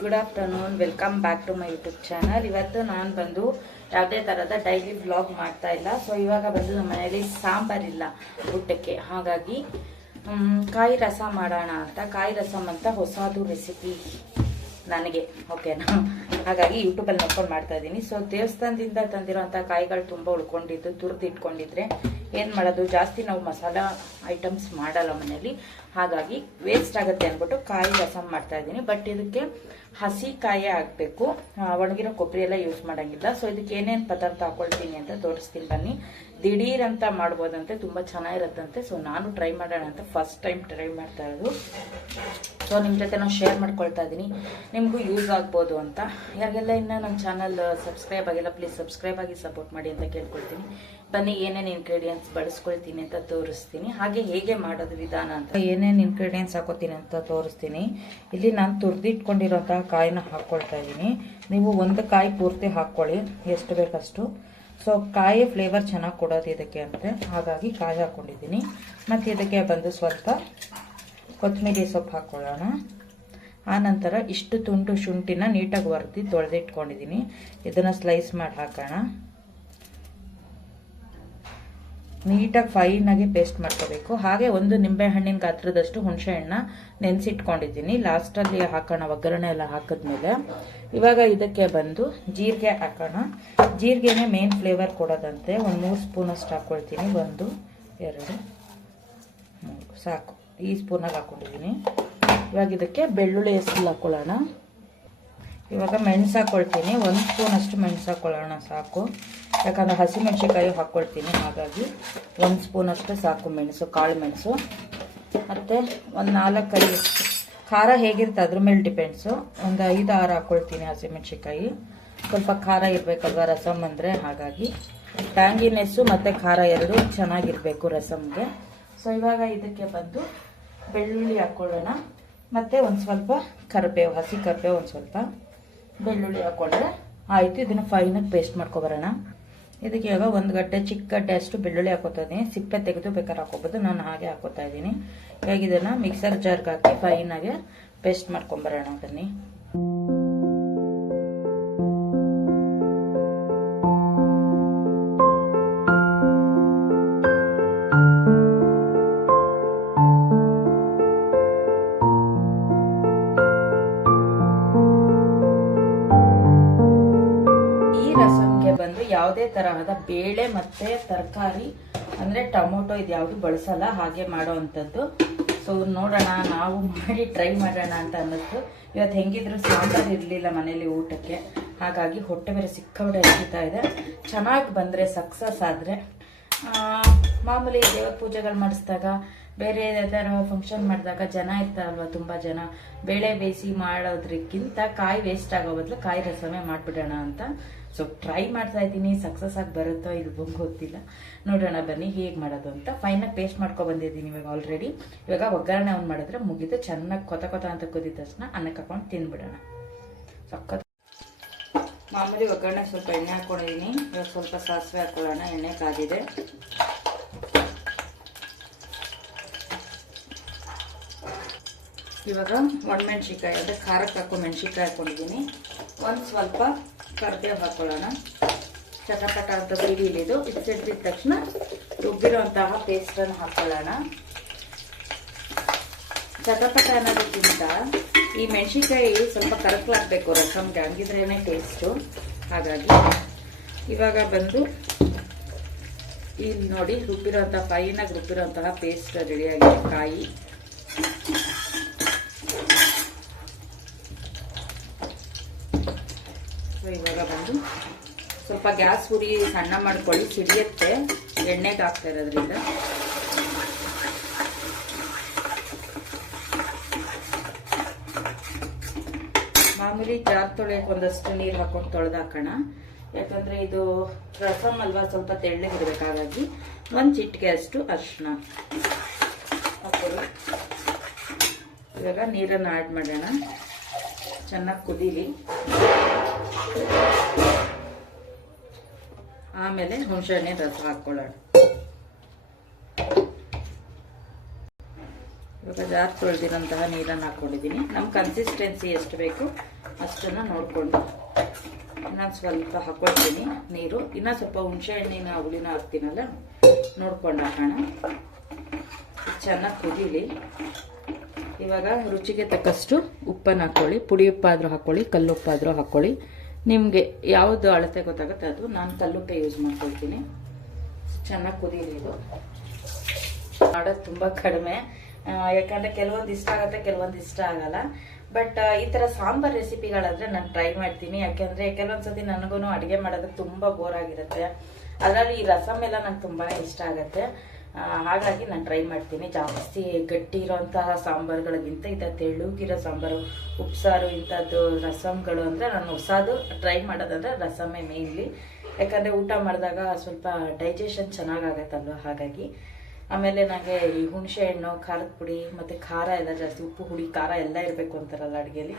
Good afternoon, welcome back to my YouTube channel. ಇವತ್ತು ನಾನು ಬಂದು ಯಾವುದೇ ಥರದ ಡೈಲಿ ವ್ಲಾಗ್ ಮಾಡ್ತಾ ಇಲ್ಲ. ಸೊ ಇವಾಗ ಬಂದು ನಮ್ಮ ಮನೆಯಲ್ಲಿ ಸಾಂಬಾರಿಲ್ಲ ಊಟಕ್ಕೆ, ಹಾಗಾಗಿ ಕಾಯಿ ರಸ ಮಾಡೋಣ ಅಂತ. ಕಾಯಿ ರಸಮ್ ಅಂತ ಹೊಸದು ರೆಸಿಪಿ ನನಗೆ, ಓಕೆನಾ? ಹಾಗಾಗಿ ಯೂಟ್ಯೂಬಲ್ಲಿ ನೋಡ್ಕೊಂಡು ಮಾಡ್ತಾ ಇದ್ದೀನಿ. ಸೊ ದೇವಸ್ಥಾನದಿಂದ ತಂದಿರೋಂಥ ಕಾಯಿಗಳು ತುಂಬ ಉಳ್ಕೊಂಡಿದ್ದು, ತುರಿದು ಇಟ್ಕೊಂಡಿದ್ರೆ ಏನು ಮಾಡೋದು, ಜಾಸ್ತಿ ನಾವು ಮಸಾಲ ಐಟಮ್ಸ್ ಮಾಡಲ್ಲ ಮನೇಲಿ, ಹಾಗಾಗಿ ವೇಸ್ಟ್ ಆಗುತ್ತೆ ಅಂದ್ಬಿಟ್ಟು ಕಾಯಿ ರಸಮ್ ಮಾಡ್ತಾ ಇದ್ದೀನಿ. ಬಟ್ ಇದಕ್ಕೆ ಹಸಿ ಕಾಯೇ ಆಗಬೇಕು, ಒಣಗಿರೋ ಕೊಬ್ಬರಿ ಎಲ್ಲ ಯೂಸ್ ಮಾಡೋಂಗಿಲ್ಲ. ಸೊ ಇದಕ್ಕೆ ಏನೇನು ಪದಾರ್ಥ ಹಾಕೊಳ್ತೀನಿ ಅಂತ ತೋರಿಸ್ತೀನಿ ಬನ್ನಿ. ದಿಢೀರ್ ಅಂತ ಮಾಡ್ಬೋದಂತೆ, ತುಂಬ ಚೆನ್ನಾಗಿರುತ್ತಂತೆ. ಸೊ ನಾನು ಟ್ರೈ ಮಾಡೋಣ ಅಂತ ಫಸ್ಟ್ ಟೈಮ್ ಟ್ರೈ ಮಾಡ್ತಾ ಇರೋದು. ಸೊ ನಿಮ್ಮ ಜೊತೆ ನಾನು ಶೇರ್ ಮಾಡ್ಕೊಳ್ತಾ ಇದ್ದೀನಿ, ನಿಮಗೂ ಯೂಸ್ ಆಗ್ಬೋದು ಅಂತ. ಯಾರಿಗೆಲ್ಲ ಇನ್ನೂ ನನ್ನ ಚಾನಲ್ ಸಬ್ಸ್ಕ್ರೈಬ್ ಆಗಿಲ್ಲ, ಪ್ಲೀಸ್ ಸಬ್ಸ್ಕ್ರೈಬ್ ಆಗಿ ಸಪೋರ್ಟ್ ಮಾಡಿ ಅಂತ ಕೇಳ್ಕೊಳ್ತೀನಿ. ಬನ್ನಿ ಏನೇನು ಇಂಗ್ರೀಡಿಯೆಂಟ್ಸ್ ಬಳಸ್ಕೊಳ್ತೀನಿ ಅಂತ ತೋರಿಸ್ತೀನಿ, ಹಾಗೆ ಹೇಗೆ ಮಾಡೋದು ವಿಧಾನ ಅಂತ, ಏನೇನು ಇಂಗ್ರೀಡಿಯೆಂಟ್ಸ್ ಹಾಕೋತೀನಿ ಅಂತ ತೋರಿಸ್ತೀನಿ. ಇಲ್ಲಿ ನಾನು ತುರಿದಿಟ್ಕೊಂಡಿರೋಂತಹ ಕಾಯಿನ ಹಾಕ್ಕೊಳ್ತಾ ಇದ್ದೀನಿ. ನೀವು ಒಂದು ಕಾಯಿ ಪೂರ್ತಿ ಹಾಕ್ಕೊಳ್ಳಿ, ಎಷ್ಟು ಬೇಕಷ್ಟು. ಸೊ ಕಾಯಿ ಫ್ಲೇವರ್ ಚೆನ್ನಾಗಿ ಕೊಡೋದು ಇದಕ್ಕೆ ಅಂತೆ, ಹಾಗಾಗಿ ಕಾಯಿ ಹಾಕ್ಕೊಂಡಿದ್ದೀನಿ. ಮತ್ತು ಇದಕ್ಕೆ ಬಂದು ಸ್ವಲ್ಪ ಕೊತ್ತಂಬರಿ ಸೊಪ್ಪು ಹಾಕ್ಕೊಳ್ಳೋಣ. ಆನಂತರ ಇಷ್ಟು ತುಂಡು ಶುಂಠಿನ ನೀಟಾಗಿ ಒರೆದು ತೊಳೆದಿಟ್ಕೊಂಡಿದ್ದೀನಿ, ಇದನ್ನು ಸ್ಲೈಸ್ ಮಾಡಿ ಹಾಕೋಣ. ನೀಟಾಗಿ ಫೈನಾಗಿ ಪೇಸ್ಟ್ ಮಾಡ್ಕೋಬೇಕು. ಹಾಗೆ ಒಂದು ನಿಂಬೆ ಹಣ್ಣಿನ ಗಾತ್ರದಷ್ಟು ಹುಣಸೆ ಹಣ್ಣ ನೆನೆಸಿಟ್ಕೊಂಡಿದ್ದೀನಿ, ಲಾಸ್ಟಲ್ಲಿ ಹಾಕೋಣ ಒಗ್ಗರಣೆ ಎಲ್ಲ ಹಾಕಿದ್ಮೇಲೆ. ಇವಾಗ ಇದಕ್ಕೆ ಬಂದು ಜೀರಿಗೆ ಹಾಕೋಣ. ಜೀರಿಗೆನೇ ಮೇನ್ ಫ್ಲೇವರ್ ಕೊಡೋದಂತೆ. ಒಂದು 3 ಸ್ಪೂನಷ್ಟು ಹಾಕ್ಕೊಳ್ತೀನಿ. 1 2 3 ಸಾಕು, ಈ ಸ್ಪೂನಾಗಿ ಹಾಕ್ಕೊಂಡಿದ್ದೀನಿ. ಇವಾಗ ಇದಕ್ಕೆ ಬೆಳ್ಳುಳ್ಳಿ ಹೆಸರು ಹಾಕ್ಕೊಳ್ಳೋಣ. ಇವಾಗ ಮೆಣಸು ಹಾಕ್ಕೊಳ್ತೀನಿ, 1 ಸ್ಪೂನಷ್ಟು ಮೆಣಸು ಹಾಕ್ಕೊಳ್ಳೋಣ ಸಾಕು. ಯಾಕಂದರೆ ಹಸಿಮೆಣಸಿಕಾಯಿ ಹಾಕ್ಕೊಳ್ತೀನಿ, ಹಾಗಾಗಿ 1 ಸ್ಪೂನಷ್ಟು ಸಾಕು ಮೆಣಸು, ಕಾಳು ಮೆಣಸು. ಮತ್ತು ಒಂದು 4-5 ಖಾರ ಹೇಗಿರುತ್ತೆ ಅದ್ರ ಮೇಲೆ ಡಿಪೆಂಡ್ಸು. ಒಂದು 5-6 ಹಾಕ್ಕೊಳ್ತೀನಿ ಹಸಿಮೆಣಸಿಕಾಯಿ. ಸ್ವಲ್ಪ ಖಾರ ಇರಬೇಕಲ್ವ ರಸಮ್ ಅಂದರೆ, ಹಾಗಾಗಿ ಟ್ಯಾಂಗಿನೆಸ್ಸು ಮತ್ತು ಖಾರ ಎರಡೂ ಚೆನ್ನಾಗಿರಬೇಕು ರಸಮ್ಗೆ. ಸೊ ಇವಾಗ ಇದಕ್ಕೆ ಬಂದು ಬೆಳ್ಳುಳ್ಳಿ ಹಾಕ್ಕೊಳ್ಳೋಣ. ಮತ್ತು ಒಂದು ಸ್ವಲ್ಪ ಕರಿಬೇವು, ಹಸಿ ಕರಿಬೇವು, ಒಂದು ಸ್ವಲ್ಪ ಬೆಳ್ಳುಳ್ಳಿ ಹಾಕ್ಕೊಂಡ್ರೆ ಆಯಿತು. ಇದನ್ನು ಫೈನಾಗಿ ಪೇಸ್ಟ್ ಮಾಡ್ಕೊಬರೋಣ. ಇದಕ್ಕೆ ಇವಾಗ 1 ಗಡ್ಡೆ, ಚಿಕ್ಕ ಗಡ್ಡೆ ಅಷ್ಟು ಬೆಳ್ಳುಳ್ಳಿ ಹಾಕೋತಾ ಇದ್ದೀನಿ. ಸಿಪ್ಪೆ ತೆಗೆದು ಬೇಕಾದ್ರೆ ಹಾಕೋಬೋದು, ನಾನು ಹಾಗೆ ಹಾಕೋತಾ ಇದ್ದೀನಿ. ಇವಾಗ ಇದನ್ನು ಮಿಕ್ಸರ್ ಜಾರ್ಗೆ ಹಾಕಿ ಫೈನಾಗೆ ಪೇಸ್ಟ್ ಮಾಡ್ಕೊಂಬರೋಣ ಬನ್ನಿ. ಯಾವುದೇ ತರಹದ ಬೇಳೆ ಮತ್ತೆ ತರಕಾರಿ ಅಂದ್ರೆ ಟೊಮೊಟೊ ಇದ್ಯಾವುದು ಬಳಸಲ್ಲ, ಹಾಗೆ ಮಾಡೋ ಅಂಥದ್ದು. ಸೊ ನೋಡೋಣ, ನಾವು ಮಾಡಿ ಟ್ರೈ ಮಾಡೋಣ ಅಂತ ಅನ್ನಿಸ್ತು. ಇವತ್ತು ಹೆಂಗಿದ್ರು ಸಾಂಬಾರು ಇರಲಿಲ್ಲ ಮನೇಲಿ ಊಟಕ್ಕೆ, ಹಾಗಾಗಿ ಹೊಟ್ಟೆ ಬೇರೆ ಸಿಕ್ಕಾಬಿಟ್ಟೆ ಹಸಿತಾ ಇದೆ. ಚೆನ್ನಾಗಿ ಬಂದರೆ, ಸಕ್ಸಸ್ ಆದರೆ, ಮಾಮೂಲಿ ದೇವರ ಪೂಜೆಗಳು ಮಾಡಿಸಿದಾಗ, ಬೇರೆ ಯಾವ್ದಾರು ಫಂಕ್ಷನ್ ಮಾಡಿದಾಗ ಜನ ಇರ್ತಾರಲ್ವ, ತುಂಬ ಜನ, ಬೇಳೆ ಬೇಯಿಸಿ ಮಾಡೋದ್ರಕ್ಕಿಂತ ಕಾಯಿ ವೇಸ್ಟ್ ಆಗೋ ಬದಲು ಕಾಯಿ ರಸಮೇ ಮಾಡಿಬಿಡೋಣ ಅಂತ. ಸೊ ಟ್ರೈ ಮಾಡ್ತಾ ಇದ್ದೀನಿ, ಸಕ್ಸಸ್ ಆಗಿ ಬರುತ್ತೋ ಇಲ್ವೋ ಗೊತ್ತಿಲ್ಲ, ನೋಡೋಣ ಬನ್ನಿ ಹೇಗೆ ಮಾಡೋದು ಅಂತ. ಫೈನಾಗಿ ಪೇಸ್ಟ್ ಮಾಡ್ಕೊಂಡು ಬಂದಿದ್ದೀನಿ ಇವಾಗ ಆಲ್ರೆಡಿ. ಇವಾಗ ಒಗ್ಗರಣೆ ಅವ್ನು ಮಾಡಿದ್ರೆ ಮುಗಿದು, ಚೆನ್ನಾಗಿ ಕೊತ ಅಂತ ಕುದಿದ ತಕ್ಷಣ ಅನ್ನಕ್ಕೆ ಹಾಕೊಂಡು ತಿಂದ್ಬಿಡೋಣ. ಸಖತ್ ಮಾಮೂಲಿ ಒಗ್ಗರಣೆ ಸ್ವಲ್ಪ ಎಣ್ಣೆ ಹಾಕ್ಕೊಂಡಿದ್ದೀನಿ. ಇವಾಗ ಸ್ವಲ್ಪ ಸಾಸಿವೆ ಹಾಕ್ಕೊಳ್ಳೋಣ, ಎಣ್ಣೆ ಕಾದಿದೆ. ಇವಾಗ ಒಣಮೆಣ್ಸಿಕಾಯಿ ಅಂದರೆ ಖಾರಕ್ಕೆ ಹಾಕೋ ಮೆಣಸಿನ್ಕಾಯಿ ಹಾಕ್ಕೊಂಡಿದ್ದೀನಿ. ಒಂದು ಸ್ವಲ್ಪ ಕರಿಬೇವು ಹಾಕ್ಕೊಳ್ಳೋಣ. ಚಟಪಟ ಅಂತ ಸಿಡಿಲಿದು ಇಚ್ಚಿಟ್ಟಿದ ತಕ್ಷಣ ರುಬ್ಬಿರೋಂತಹ ಪೇಸ್ಟನ್ನು ಹಾಕ್ಕೊಳ್ಳೋಣ. ಚಟಪಟ ಅನ್ನೋದಕ್ಕಿಂತ ಈ ಮೆಣಸಿನ್ಕಾಯಿ ಸ್ವಲ್ಪ ಕರಕಲಾಗಬೇಕು ರಸಮ್ಗೆ, ಹಂಗಿದ್ರೇ ಟೇಸ್ಟು. ಹಾಗಾಗಿ ಇವಾಗ ಬಂದು ಇಲ್ಲಿ ನೋಡಿ, ರುಬ್ಬಿರೋಂಥ ಫೈನಾಗಿ ರುಬ್ಬಿರೋಂತಹ ಪೇಸ್ಟ್ ರೆಡಿಯಾಗಿದೆ. ಕಾಯಿ ಇವಾಗ ಬಂದು ಸ್ವಲ್ಪ ಗ್ಯಾಸ್ ಉರಿ ಸಣ್ಣ ಮಾಡ್ಕೊಳ್ಳಿ, ಸಿಡಿಯುತ್ತೆ ಎಣ್ಣೆಗೆ ಹಾಕ್ತಾ ಇರೋದ್ರಿಂದ. ಮಾಮೂಲಿ ಜಾರ್ ತೊಳೆಯಕ್ಕೆ ಒಂದಷ್ಟು ನೀರು ಹಾಕೊಂಡು ತೊಳೆದು ಹಾಕೋಣ. ಯಾಕಂದರೆ ಇದು ರಸಮ್ ಅಲ್ವಾ, ಸ್ವಲ್ಪ ತೆಳ್ಳಗಿರ್ಬೇಕು, ಹಾಗಾಗಿ 1 ಚಿಟಿಕೆ ಅಷ್ಟು ಅರಿಶಿನ ಹಾಕೋದು. ಇವಾಗ ನೀರನ್ನು ಆ್ಯಡ್ ಮಾಡೋಣ, ಚೆನ್ನಾಗಿ ಕುದೀಲಿ. ಆಮೇಲೆ ಹುಣಸೆಹಣ್ಣಿನ ರಸ ಹಾಕ್ಕೊಳ್ಳೋಣ. ಸ್ವಲ್ಪ ಜಾರ್ ತೊಳೆದಿರೋಂತಹ ನೀರನ್ನು ಹಾಕ್ಕೊಂಡಿದ್ದೀನಿ. ನಮ್ಮ ಕನ್ಸಿಸ್ಟೆನ್ಸಿ ಎಷ್ಟು ಬೇಕು ಅಷ್ಟನ್ನು ನೋಡಿಕೊಂಡು ನಾನು ಸ್ವಲ್ಪ ಹಾಕ್ಕೊಳ್ತೀನಿ ನೀರು. ಇನ್ನೂ ಸ್ವಲ್ಪ ಹುಣಸೆ ಹಣ್ಣಿನ ಹುಳಿನ ಹಾಕ್ತೀನಲ್ಲ ನೋಡ್ಕೊಂಡು ಹಾಕೋಣ. ಚೆನ್ನಾಗಿ ಕುದೀಲಿ. ಇವಾಗ ರುಚಿಗೆ ತಕ್ಕಷ್ಟು ಉಪ್ಪನ್ನು ಹಾಕ್ಕೊಳ್ಳಿ. ಪುಡಿ ಉಪ್ಪಾದರೂ ಹಾಕ್ಕೊಳ್ಳಿ, ಕಲ್ಲುಪ್ಪಾದರೂ ಹಾಕ್ಕೊಳ್ಳಿ. ನಿಮಗೆ ಯಾವುದು ಅಳತೆ ಗೊತ್ತಾಗುತ್ತೆ ಅದು. ನಾನು ಕಲ್ಲುಪ್ಪೆ ಯೂಸ್ ಮಾಡ್ಕೊಳ್ತೀನಿ. ಚೆನ್ನಾಗಿ ಕುದೀಲಿ. ಇದು ಮಾಡೋದು ತುಂಬ ಕಡಿಮೆ, ಯಾಕಂದರೆ ಕೆಲವೊಂದು ಇಷ್ಟ ಆಗುತ್ತೆ, ಕೆಲವೊಂದು ಇಷ್ಟ ಆಗಲ್ಲ. ಬಟ್ ಈ ಥರ ಸಾಂಬಾರ್ ರೆಸಿಪಿಗಳಾದರೆ ನಾನು ಟ್ರೈ ಮಾಡ್ತೀನಿ. ಯಾಕೆಂದರೆ ಕೆಲವೊಂದ್ಸತಿ ನನಗೂ ಅಡುಗೆ ಮಾಡೋದಕ್ಕೆ ತುಂಬ ಬೋರ್ ಆಗಿರುತ್ತೆ. ಅದರಲ್ಲಿ ಈ ರಸಮ್ ಎಲ್ಲ ನಂಗೆ ತುಂಬಾ ಇಷ್ಟ ಆಗುತ್ತೆ. ಹಾಗಾಗಿ ನಾನು ಟ್ರೈ ಮಾಡ್ತೀನಿ. ಜಾಸ್ತಿ ಗಟ್ಟಿ ಇರೋಂತಹ ಸಾಂಬಾರುಗಳಿಗಿಂತ ಇದು ತೆಳ್ಳಗಿರೋ ಸಾಂಬಾರು, ಉಪ್ಸಾರು, ಇಂಥದ್ದು ರಸಮ್ಗಳು ಅಂದರೆ ನಾನು ಹೊಸದು ಟ್ರೈ ಮಾಡೋದಂದರೆ ರಸಮೇ ಮೇಯ್ನ್ಲಿ. ಯಾಕಂದರೆ ಊಟ ಮಾಡಿದಾಗ ಸ್ವಲ್ಪ ಡೈಜೆಷನ್ ಚೆನ್ನಾಗಾಗತ್ತಲ್ವ, ಹಾಗಾಗಿ. ಆಮೇಲೆ ನನಗೆ ಈ ಹುಣಸೆ ಹಣ್ಣು, ಖಾರದ ಪುಡಿ ಮತ್ತು ಖಾರ ಎಲ್ಲ ಜಾಸ್ತಿ, ಉಪ್ಪು ಹುಳಿ ಖಾರ ಎಲ್ಲ ಇರಬೇಕು ಅಂತಾರಲ್ಲ ಅಡುಗೆಯಲ್ಲಿ,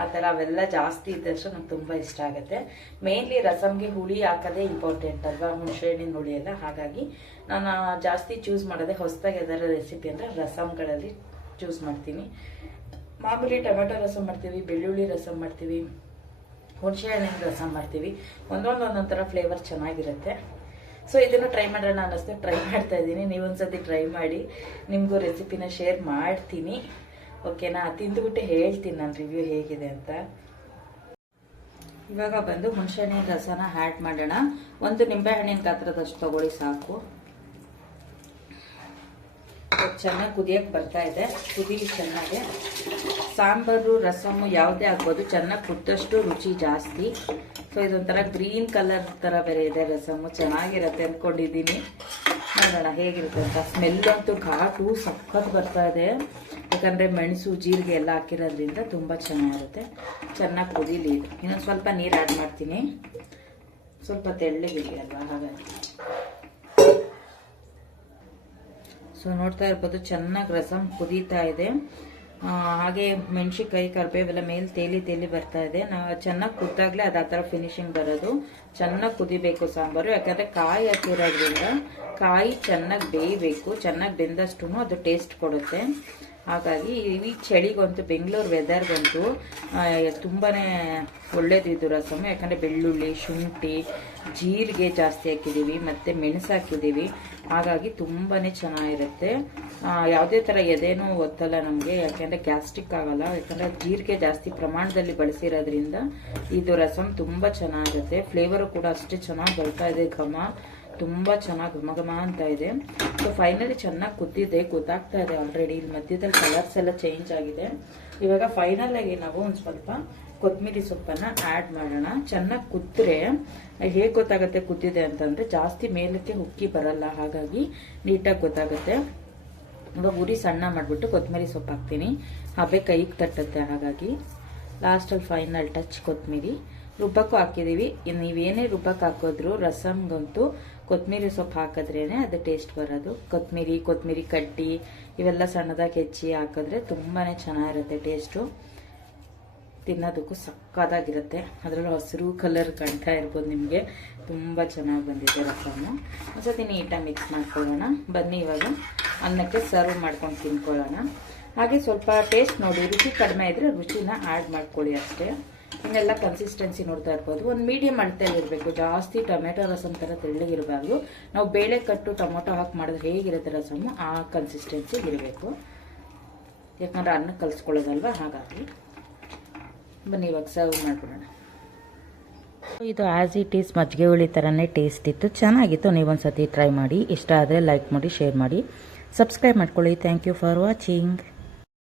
ಆ ಥರ ಅವೆಲ್ಲ ಜಾಸ್ತಿ ಇದ್ದಷ್ಟು ನಂಗೆ ತುಂಬ ಇಷ್ಟ ಆಗುತ್ತೆ. ಮೇಯ್ನ್ಲಿ ರಸಮ್ಗೆ ಹುಳಿ ಹಾಕೋದೇ ಇಂಪಾರ್ಟೆಂಟ್ ಅಲ್ವಾ, ಹುಣಸೆ ಹಣ್ಣಿನ ಹುಳಿ ಎಲ್ಲ. ಹಾಗಾಗಿ ನಾನು ಜಾಸ್ತಿ ಚೂಸ್ ಮಾಡೋದೇ ಹೊಸದಾಗಿ ಯಾವ್ದಾರ ರೆಸಿಪಿ ಅಂದರೆ ರಸಮ್ಗಳಲ್ಲಿ ಚೂಸ್ ಮಾಡ್ತೀನಿ. ಮಾಮೂಲಿ ಟೊಮೆಟೊ ರಸಮ್ ಮಾಡ್ತೀವಿ, ಬೆಳ್ಳುಳ್ಳಿ ರಸಮ್ ಮಾಡ್ತೀವಿ, ಹುಣಸೆ ಹಣ್ಣಿನ ರಸಮ್ ಮಾಡ್ತೀವಿ. ಒಂದೊಂದು ಥರ ಫ್ಲೇವರ್ ಚೆನ್ನಾಗಿರುತ್ತೆ. ಸೊ ಇದನ್ನು ಟ್ರೈ ಮಾಡೋಣ ಅನ್ನಿಸ್ತು, ಟ್ರೈ ಮಾಡ್ತಾ ಇದ್ದೀನಿ. ನೀವೊಂದ್ಸತಿ ಟ್ರೈ ಮಾಡಿ, ನಿಮಗೂ ರೆಸಿಪಿನ ಶೇರ್ ಮಾಡ್ತೀನಿ. ಓಕೆನಾ? ತಿಂದುಬಿಟ್ಟು ಹೇಳ್ತೀನಿ ನಾನು ರಿವ್ಯೂ ಹೇಗಿದೆ ಅಂತ. ಇವಾಗ ಬಂದು ಹುಣಸೆ ಹಣ್ಣಿನ ರಸನ ಆ್ಯಡ್ ಮಾಡೋಣ. ಒಂದು ನಿಂಬೆ ಹಣ್ಣಿನ ಗಾತ್ರದಷ್ಟು ತಗೊಳ್ಳಿ ಸಾಕು. ಚೆನ್ನಾಗಿ ಕುದಿಯಕ್ಕೆ ಬರ್ತಾ ಇದೆ, ಕುದೀಲಿ ಚೆನ್ನಾಗಿ. ಸಾಂಬಾರು ರಸಮ್ಮು ಯಾವುದೇ ಆಗ್ಬೋದು, ಚೆನ್ನಾಗಿ ಕುದ್ದಷ್ಟು ರುಚಿ ಜಾಸ್ತಿ. ಸೊ ಇದೊಂಥರ ಗ್ರೀನ್ ಕಲರ್ ಥರ ಬೇರೆ ಇದೆ ರಸಮ್ಮು, ಚೆನ್ನಾಗಿರುತ್ತೆ ಅಂದ್ಕೊಂಡಿದ್ದೀನಿ. ನೋಡೋಣ ಹೇಗಿರುತ್ತೆ ಅಂತ. ಸ್ಮೆಲ್ ಅಂತೂ ಘಾಟು ಸಖತ್ ಬರ್ತಾ ಇದೆ, ಯಾಕಂದರೆ ಮೆಣಸು ಜೀರಿಗೆ ಎಲ್ಲ ಹಾಕಿರೋದ್ರಿಂದ ತುಂಬ ಚೆನ್ನಾಗಿರುತ್ತೆ. ಚೆನ್ನಾಗಿ ಕುದೀಲಿ. ಇನ್ನೊಂದು ಸ್ವಲ್ಪ ನೀರು ಆ್ಯಡ್ ಮಾಡ್ತೀನಿ, ಸ್ವಲ್ಪ ತೆಳ್ಳಗಿರಿ ಅಲ್ವಾ, ಹಾಗಾಗಿ. ಸೊ ನೋಡ್ತಾ ಇರ್ಬೋದು ಚೆನ್ನಾಗಿ ರಸಮ್ ಕುದೀತಾ ಇದೆ. ಹಾಗೆ ಮೆಣಸಿನ್ಕಾಯಿ, ಕರಿಬೇವೆಲ್ಲ ಮೇಲೆ ತೇಲಿ ಬರ್ತಾ ಇದೆ. ನಾವು ಚೆನ್ನಾಗಿ ಕುದ್ದಾಗಲೇ ಅದು ಆ ಥರ ಫಿನಿಶಿಂಗ್ ಬರೋದು. ಚೆನ್ನಾಗಿ ಕುದಿಬೇಕು ಸಾಂಬಾರು, ಯಾಕಂದರೆ ಕಾಯಿ ಹಾಕಿರೋದ್ರಿಂದ ಕಾಯಿ ಚೆನ್ನಾಗಿ ಬೇಯಬೇಕು. ಚೆನ್ನಾಗಿ ಬೆಂದಷ್ಟು ಅದು ಟೇಸ್ಟ್ ಕೊಡುತ್ತೆ. ಹಾಗಾಗಿ ಈ ಚಳಿಗಂತೂ, ಬೆಂಗಳೂರು ವೆದರ್ಗಂತೂ ತುಂಬಾ ಒಳ್ಳೇದಿದ್ದು ರಸಮ್. ಯಾಕಂದರೆ ಬೆಳ್ಳುಳ್ಳಿ, ಶುಂಠಿ, ಜೀರಿಗೆ ಜಾಸ್ತಿ ಹಾಕಿದ್ದೀವಿ, ಮತ್ತು ಮೆಣಸು ಹಾಕಿದ್ದೀವಿ. ಹಾಗಾಗಿ ತುಂಬಾ ಚೆನ್ನಾಗಿರುತ್ತೆ. ಯಾವುದೇ ಥರ ಎದೆನೂ ಒತ್ತಲ್ಲ ನಮಗೆ, ಯಾಕೆಂದರೆ ಗ್ಯಾಸ್ಟ್ರಿಕ್ ಆಗಲ್ಲ. ಯಾಕಂದರೆ ಜೀರಿಗೆ ಜಾಸ್ತಿ ಪ್ರಮಾಣದಲ್ಲಿ ಬಳಸಿರೋದ್ರಿಂದ ಇದು ರಸಮ್ ತುಂಬ ಚೆನ್ನಾಗಿರುತ್ತೆ. ಫ್ಲೇವರು ಕೂಡ ಅಷ್ಟೇ ಚೆನ್ನಾಗಿ ಬರ್ತಾ ಇದೆ. ಘಮ ತುಂಬ ಚೆನ್ನಾಗಿ ಘಮ ಅಂತ ಇದೆ. ಸೊ ಫೈನಲಿ ಚೆನ್ನಾಗಿ ಕುದ್ದಿದೆ, ಗೊತ್ತಾಗ್ತಾ ಇದೆ ಆಲ್ರೆಡಿ. ಇಲ್ಲಿ ಮಧ್ಯದಲ್ಲಿ ಕಲರ್ಸ್ ಎಲ್ಲ ಚೇಂಜ್ ಆಗಿದೆ. ಇವಾಗ ಫೈನಲ್ ಆಗಿ ನಾವು ಒಂದು ಸ್ವಲ್ಪ ಕೊತ್ತಂಬರಿ ಸೊಪ್ಪನ್ನು ಆ್ಯಡ್ ಮಾಡೋಣ. ಚೆನ್ನಾಗಿ ಕುದ್ರೆ ಹೇಗೆ ಗೊತ್ತಾಗುತ್ತೆ ಕುದ್ದಿದೆ ಅಂತಂದರೆ, ಜಾಸ್ತಿ ಮೇಲಕ್ಕೆ ಉಕ್ಕಿ ಬರಲ್ಲ, ಹಾಗಾಗಿ ನೀಟಾಗಿ ಗೊತ್ತಾಗುತ್ತೆ. ಇವಾಗ ಉರಿ ಸಣ್ಣ ಮಾಡಿಬಿಟ್ಟು ಕೊತ್ತಂಬರಿ ಸೊಪ್ಪು ಹಾಕ್ತೀನಿ. ಹಬೆ ಕೈಗೆ ತಟ್ಟುತ್ತೆ, ಹಾಗಾಗಿ ಲಾಸ್ಟಲ್ಲಿ ಫೈನಲ್ ಟಚ್ ಕೊತ್ತಂಬರಿ. ರುಬ್ಬಕ್ಕೂ ಹಾಕಿದ್ದೀವಿ. ನೀವೇನೇ ರುಬ್ಬಕ್ಕೆ ಹಾಕಿದ್ರು ರಸಮ್ಗಂತೂ ಕೊತ್ತಂಬರಿ ಸೊಪ್ಪು ಹಾಕಿದ್ರೇ ಅದು ಟೇಸ್ಟ್ ಬರೋದು. ಕೊತ್ತಂಬರಿ ಕಡ್ಡಿ ಇವೆಲ್ಲ ಸಣ್ಣದಾಗಿ ಹೆಚ್ಚಿ ಹಾಕಿದ್ರೆ ತುಂಬಾ ಚೆನ್ನಾಗಿರುತ್ತೆ ಟೇಸ್ಟು. ತಿನ್ನೋದಕ್ಕೂ ಸಕ್ಕದಾಗಿರುತ್ತೆ. ಅದರಲ್ಲೂ ಹಸಿರು ಕಲರ್ ಕಾಣ್ತಾ ಇರ್ಬೋದು ನಿಮಗೆ. ತುಂಬ ಚೆನ್ನಾಗಿ ಬಂದಿದೆ ರಸಮ್ಮು. ಒಂದ್ಸತಿ ನೀಟಾಗಿ ಮಿಕ್ಸ್ ಮಾಡ್ಕೊಳ್ಳೋಣ. ಬನ್ನಿ ಇವಾಗ ಅನ್ನಕ್ಕೆ ಸರ್ವ್ ಮಾಡ್ಕೊಂಡು ತಿನ್ಕೊಳ್ಳೋಣ. ಹಾಗೆ ಸ್ವಲ್ಪ ಟೇಸ್ಟ್ ನೋಡಿ, ರುಚಿ ಕಡಿಮೆ ಇದ್ದರೆ ರುಚಿನ ಆ್ಯಡ್ ಮಾಡ್ಕೊಳ್ಳಿ ಅಷ್ಟೇ. ಹಿಂಗೆಲ್ಲ ಕನ್ಸಿಸ್ಟೆನ್ಸಿ ನೋಡ್ತಾ ಇರ್ಬೋದು. ಒಂದು ಮೀಡಿಯಮ್ ಅಳತೆಯಲ್ಲಿ ಇರಬೇಕು, ಜಾಸ್ತಿ ಟೊಮೆಟೊ ರಸಮ್ ಥರ ತೆಳ್ಳಗಿರಬಾರ್ದು. ನಾವು ಬೇಳೆ ಕಟ್ಟು ಟೊಮೊಟೊ ಹಾಕಿ ಮಾಡಿದ್ರೆ ಹೇಗಿರುತ್ತೆ ರಸಮ್ಮು, ಆ ಕನ್ಸಿಸ್ಟೆನ್ಸಿ ಇರಬೇಕು. ಯಾಕಂದರೆ ಅನ್ನ ಕಲಿಸ್ಕೊಳ್ಳೋದಲ್ವ, ಹಾಗಾಗಿ. ಬನ್ನಿ ಇವಾಗ ಸರ್ವ್ ಮಾಡ್ಬಿಡೋಣ. ಇದು ಆ್ಯಸ್ ಇಟ್ ಈಸ್ ಮಜ್ಜಿಗೆ ಹುಳಿ ಥರನೇ ಟೇಸ್ಟ್ ಇತ್ತು, ಚೆನ್ನಾಗಿತ್ತು. ನೀವೊಂದು ಸತಿ ಟ್ರೈ ಮಾಡಿ. ಇಷ್ಟ ಆದರೆ ಲೈಕ್ ಮಾಡಿ, ಶೇರ್ ಮಾಡಿ, ಸಬ್ಸ್ಕ್ರೈಬ್ ಮಾಡ್ಕೊಳ್ಳಿ. Thank you for watching.